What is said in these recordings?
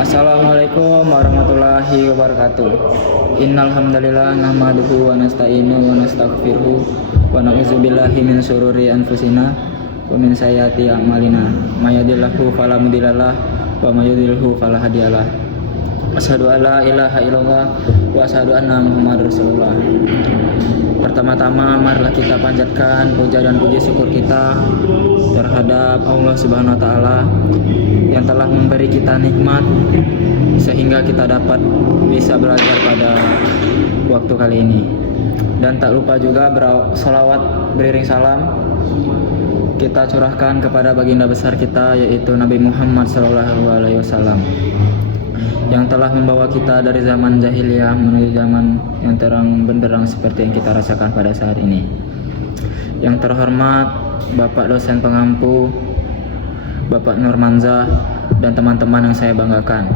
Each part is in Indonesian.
Assalamualaikum warahmatullahi wabarakatuh. Innal hamdalillah nahmaduhu wa nasta'inu wa nastaghfiruhu wa na'udzubillahi min syururi anfusina wa min sayyiati a'malina. May yahdihillahu fala mudhillalah wa may yudhlilhu fala hadiyalah. Asyhadu an la ilaha illallah wa asyhadu anna Muhammadar Rasulullah. Pertama-tama marilah kita panjatkan puja dan puji syukur kita terhadap Allah Subhanahu wa taala yang telah memberi kita nikmat sehingga kita dapat bisa belajar pada waktu kali ini. Dan tak lupa juga bersolawat beriring salam kita curahkan kepada baginda besar kita, yaitu Nabi Muhammad SAW, yang telah membawa kita dari zaman jahiliyah menuju zaman yang terang benderang seperti yang kita rasakan pada saat ini. Yang terhormat Bapak dosen pengampu, Bapak Nurmanzah, dan teman-teman yang saya banggakan.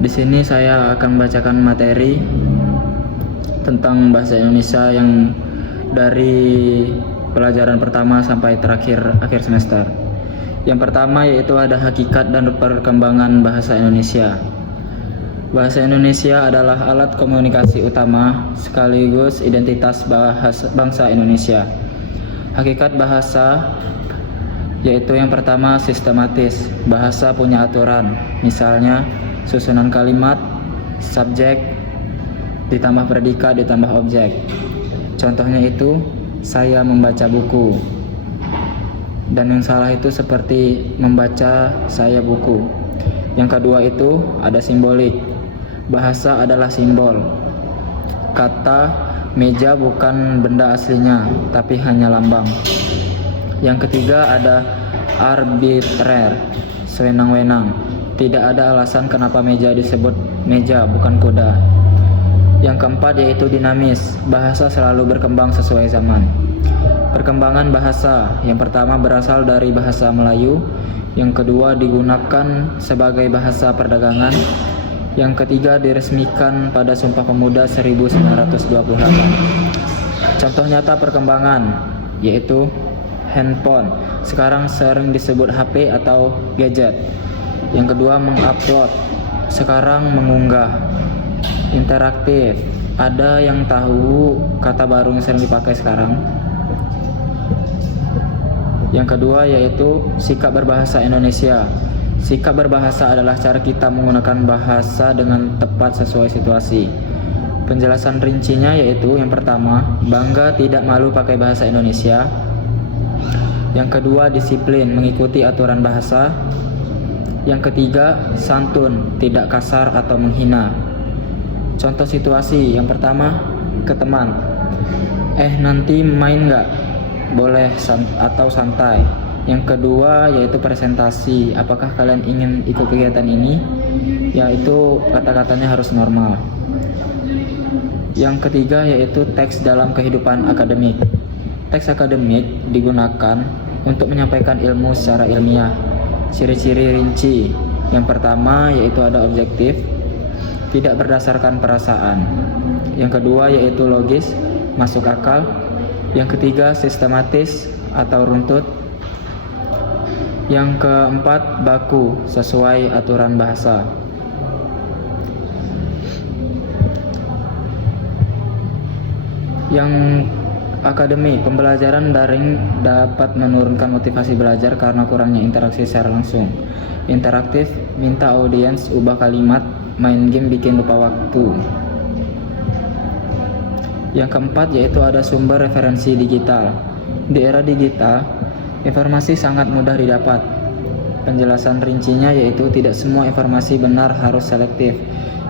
Di sini saya akan membacakan materi tentang bahasa Indonesia yang dari pelajaran pertama sampai akhir semester. Yang pertama yaitu ada hakikat dan perkembangan bahasa Indonesia. Bahasa Indonesia adalah alat komunikasi utama sekaligus identitas bangsa Indonesia. Hakikat bahasa yaitu yang pertama sistematis. Bahasa punya aturan, misalnya susunan kalimat, subjek, ditambah predikat, ditambah objek. Contohnya itu, saya membaca buku. Dan yang salah itu seperti membaca saya buku. Yang kedua itu ada simbolik. Bahasa adalah simbol. Kata meja bukan benda aslinya, tapi hanya lambang. Yang ketiga ada arbitrer, sewenang-wenang. Tidak ada alasan kenapa meja disebut meja, bukan kuda. Yang keempat yaitu dinamis. Bahasa selalu berkembang sesuai zaman. Perkembangan bahasa, yang pertama berasal dari bahasa Melayu, yang kedua digunakan sebagai bahasa perdagangan, yang ketiga diresmikan pada Sumpah Pemuda 1928. Contoh nyata perkembangan yaitu handphone, sekarang sering disebut HP atau gadget. Yang kedua mengupload, sekarang mengunggah. Interaktif, ada yang tahu kata baru yang sering dipakai sekarang? Yang kedua yaitu sikap berbahasa Indonesia. Sikap berbahasa adalah cara kita menggunakan bahasa dengan tepat sesuai situasi. Penjelasan rincinya yaitu yang pertama, bangga tidak malu pakai bahasa Indonesia. Yang kedua, disiplin mengikuti aturan bahasa. Yang ketiga, santun, tidak kasar atau menghina. Contoh situasi, yang pertama, ke teman. Nanti main nggak? Boleh atau santai. Yang kedua yaitu presentasi. Apakah kalian ingin ikut kegiatan ini? Yaitu kata-katanya harus normal. Yang ketiga yaitu teks dalam kehidupan akademik. Teks akademik digunakan untuk menyampaikan ilmu secara ilmiah. Ciri-ciri rinci. Yang pertama yaitu ada objektif, tidak berdasarkan perasaan. Yang kedua yaitu logis, masuk akal. Yang ketiga sistematis atau runtut. Yang keempat baku, sesuai aturan bahasa. Yang akademik, pembelajaran daring dapat menurunkan motivasi belajar karena kurangnya interaksi secara langsung. Interaktif, minta audiens ubah kalimat, main game bikin lupa waktu. Yang keempat yaitu ada sumber referensi digital. Di era digital, informasi sangat mudah didapat. Penjelasan rincinya yaitu tidak semua informasi benar, harus selektif.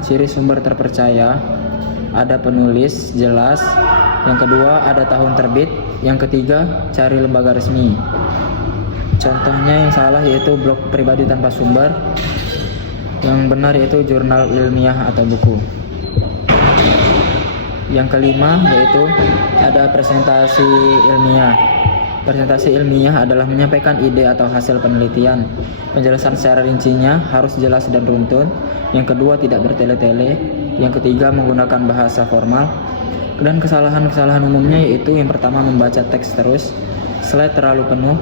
Ciri sumber terpercaya, ada penulis jelas. Yang kedua ada tahun terbit. Yang ketiga cari lembaga resmi. Contohnya yang salah yaitu blog pribadi tanpa sumber. Yang benar yaitu jurnal ilmiah atau buku. Yang kelima yaitu ada presentasi ilmiah. Presentasi ilmiah adalah menyampaikan ide atau hasil penelitian. Penjelasan secara rincinya harus jelas dan runtun. Yang kedua tidak bertele-tele. Yang ketiga menggunakan bahasa formal. Dan kesalahan-kesalahan umumnya yaitu yang pertama membaca teks terus, slide terlalu penuh.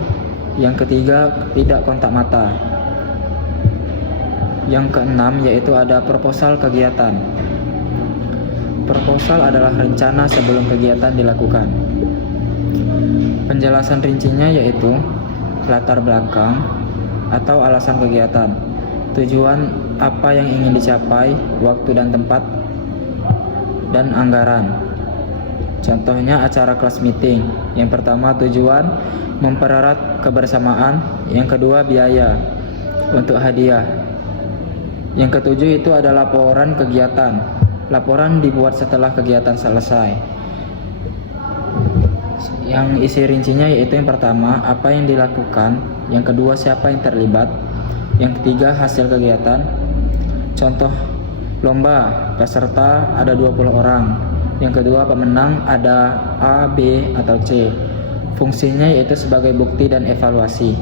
Yang ketiga tidak kontak mata. Yang keenam yaitu ada proposal kegiatan. Proposal adalah rencana sebelum kegiatan dilakukan. Penjelasan rincinya yaitu latar belakang atau alasan kegiatan, tujuan apa yang ingin dicapai, waktu dan tempat, dan anggaran. Contohnya acara kelas meeting. Yang pertama tujuan mempererat kebersamaan, yang kedua biaya untuk hadiah. Yang ketujuh itu ada laporan kegiatan. Laporan dibuat setelah kegiatan selesai. Yang isi rincinya yaitu yang pertama apa yang dilakukan, yang kedua siapa yang terlibat, yang ketiga hasil kegiatan. Contoh lomba, peserta ada 20 orang. Yang kedua pemenang ada A, B, atau C. Fungsinya yaitu sebagai bukti dan evaluasi.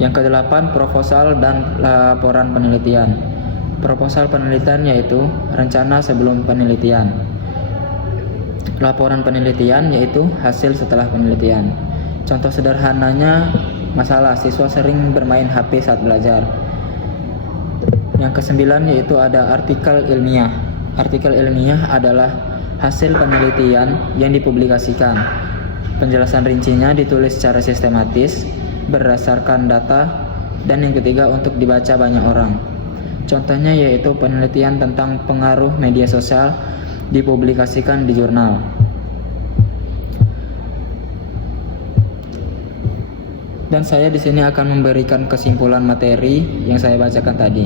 Yang kedelapan proposal dan laporan penelitian. Proposal penelitian yaitu rencana sebelum penelitian. Laporan penelitian yaitu hasil setelah penelitian. Contoh sederhananya masalah siswa sering bermain HP saat belajar. Yang kesembilan yaitu ada artikel ilmiah. Artikel ilmiah adalah hasil penelitian yang dipublikasikan. Penjelasan rincinya ditulis secara sistematis berdasarkan data, dan yang ketiga untuk dibaca banyak orang. Contohnya yaitu penelitian tentang pengaruh media sosial dipublikasikan di jurnal. Dan saya di sini akan memberikan kesimpulan materi yang saya bacakan tadi.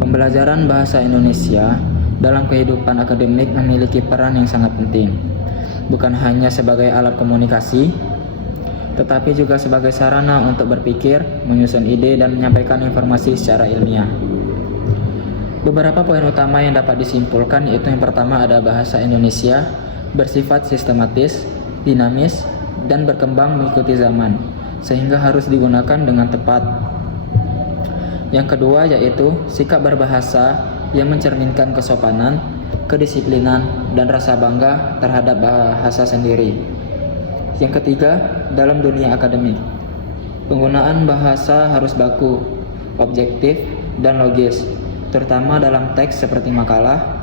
Pembelajaran bahasa Indonesia dalam kehidupan akademik memiliki peran yang sangat penting, bukan hanya sebagai alat komunikasi, tetapi juga sebagai sarana untuk berpikir, menyusun ide, dan menyampaikan informasi secara ilmiah. Beberapa poin utama yang dapat disimpulkan yaitu yang pertama ada bahasa Indonesia bersifat sistematis, dinamis, dan berkembang mengikuti zaman, sehingga harus digunakan dengan tepat. Yang kedua yaitu sikap berbahasa yang mencerminkan kesopanan, kedisiplinan, dan rasa bangga terhadap bahasa sendiri. Yang ketiga, dalam dunia akademik, penggunaan bahasa harus baku, objektif, dan logis, terutama dalam teks seperti makalah,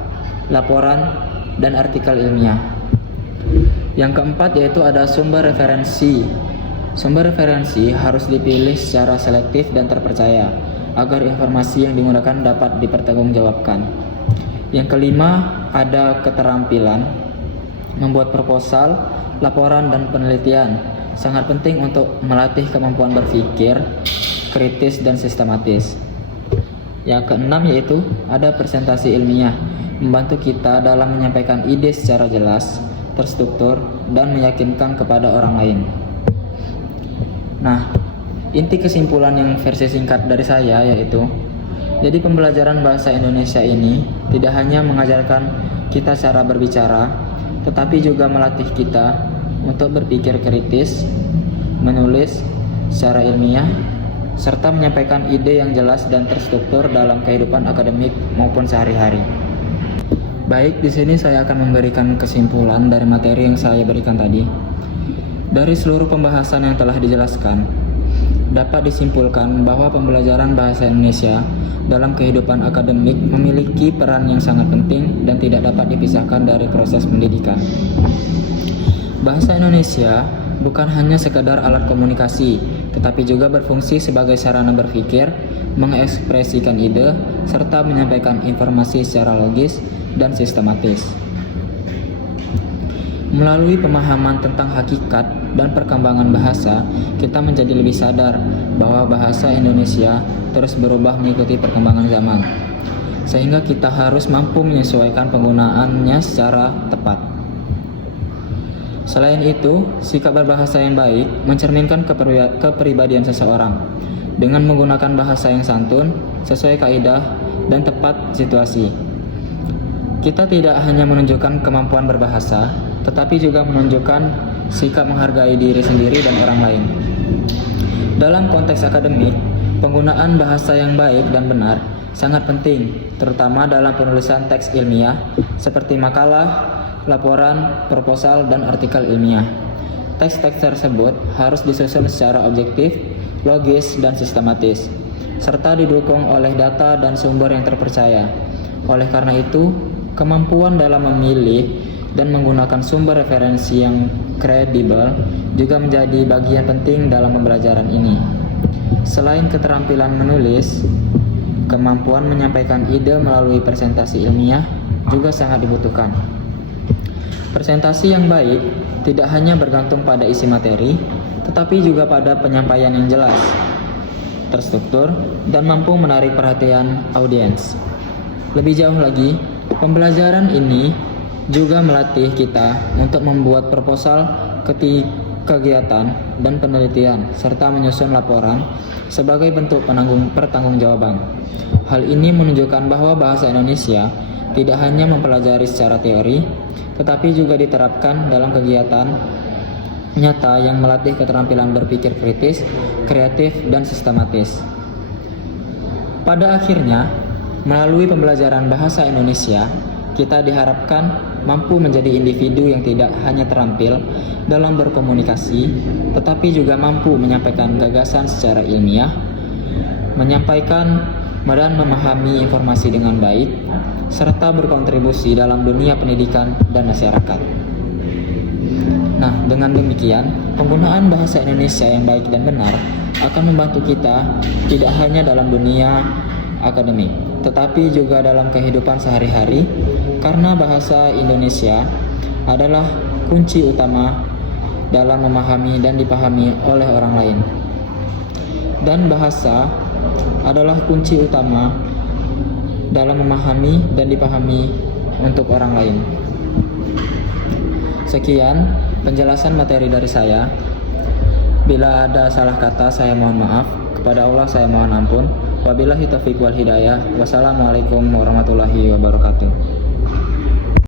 laporan, dan artikel ilmiah. Yang keempat yaitu ada sumber referensi. Sumber referensi harus dipilih secara selektif dan terpercaya, agar informasi yang digunakan dapat dipertanggungjawabkan. Yang kelima, ada keterampilan membuat proposal, laporan, dan penelitian. Sangat penting untuk melatih kemampuan berpikir kritis dan sistematis. Yang keenam yaitu ada presentasi ilmiah, membantu kita dalam menyampaikan ide secara jelas, terstruktur, dan meyakinkan kepada orang lain. Nah, inti kesimpulan yang versi singkat dari saya yaitu, jadi pembelajaran bahasa Indonesia ini tidak hanya mengajarkan kita cara berbicara, tetapi juga melatih kita untuk berpikir kritis, menulis secara ilmiah, serta menyampaikan ide yang jelas dan terstruktur dalam kehidupan akademik maupun sehari-hari. Baik, di sini saya akan memberikan kesimpulan dari materi yang saya berikan tadi. Dari seluruh pembahasan yang telah dijelaskan, dapat disimpulkan bahwa pembelajaran bahasa Indonesia dalam kehidupan akademik memiliki peran yang sangat penting dan tidak dapat dipisahkan dari proses pendidikan. Bahasa Indonesia bukan hanya sekadar alat komunikasi, tetapi juga berfungsi sebagai sarana berpikir, mengekspresikan ide, serta menyampaikan informasi secara logis dan sistematis. Melalui pemahaman tentang hakikat dan perkembangan bahasa, kita menjadi lebih sadar bahwa bahasa Indonesia terus berubah mengikuti perkembangan zaman, sehingga kita harus mampu menyesuaikan penggunaannya secara tepat. Selain itu, sikap berbahasa yang baik mencerminkan kepribadian seseorang dengan menggunakan bahasa yang santun, sesuai kaidah, dan tepat situasi. Kita tidak hanya menunjukkan kemampuan berbahasa, tetapi juga menunjukkan sikap menghargai diri sendiri dan orang lain. Dalam konteks akademik, penggunaan bahasa yang baik dan benar sangat penting, terutama dalam penulisan teks ilmiah seperti makalah, laporan, proposal, dan artikel ilmiah. Teks-teks tersebut harus disusun secara objektif, logis, dan sistematis. serta didukung oleh data dan sumber yang terpercaya. Oleh karena itu, kemampuan dalam memilih dan menggunakan sumber referensi yang kredibel juga menjadi bagian penting dalam pembelajaran ini. Selain keterampilan menulis, kemampuan menyampaikan ide melalui presentasi ilmiah juga sangat dibutuhkan. Presentasi yang baik tidak hanya bergantung pada isi materi, tetapi juga pada penyampaian yang jelas, terstruktur, dan mampu menarik perhatian audiens. Lebih jauh lagi, pembelajaran ini juga melatih kita untuk membuat proposal, kegiatan, dan penelitian, serta menyusun laporan sebagai bentuk pertanggungjawaban. Hal ini menunjukkan bahwa bahasa Indonesia tidak hanya mempelajari secara teori, tetapi juga diterapkan dalam kegiatan nyata yang melatih keterampilan berpikir kritis, kreatif, dan sistematis. Pada akhirnya, melalui pembelajaran bahasa Indonesia, kita diharapkan mampu menjadi individu yang tidak hanya terampil dalam berkomunikasi, tetapi juga mampu menyampaikan gagasan secara ilmiah, menyampaikan dan memahami informasi dengan baik, serta berkontribusi dalam dunia pendidikan dan masyarakat. Nah, dengan demikian, penggunaan bahasa Indonesia yang baik dan benar akan membantu kita tidak hanya dalam dunia akademik, tetapi juga dalam kehidupan sehari-hari, karena bahasa Indonesia adalah kunci utama dalam memahami dan dipahami oleh orang lain. Dan bahasa adalah kunci utama dalam memahami dan dipahami untuk orang lain. Sekian penjelasan materi dari saya. Bila ada salah kata, saya mohon maaf. Kepada Allah saya mohon ampun. Wabillahi taufiq wal hidayah. Wassalamualaikum warahmatullahi wabarakatuh.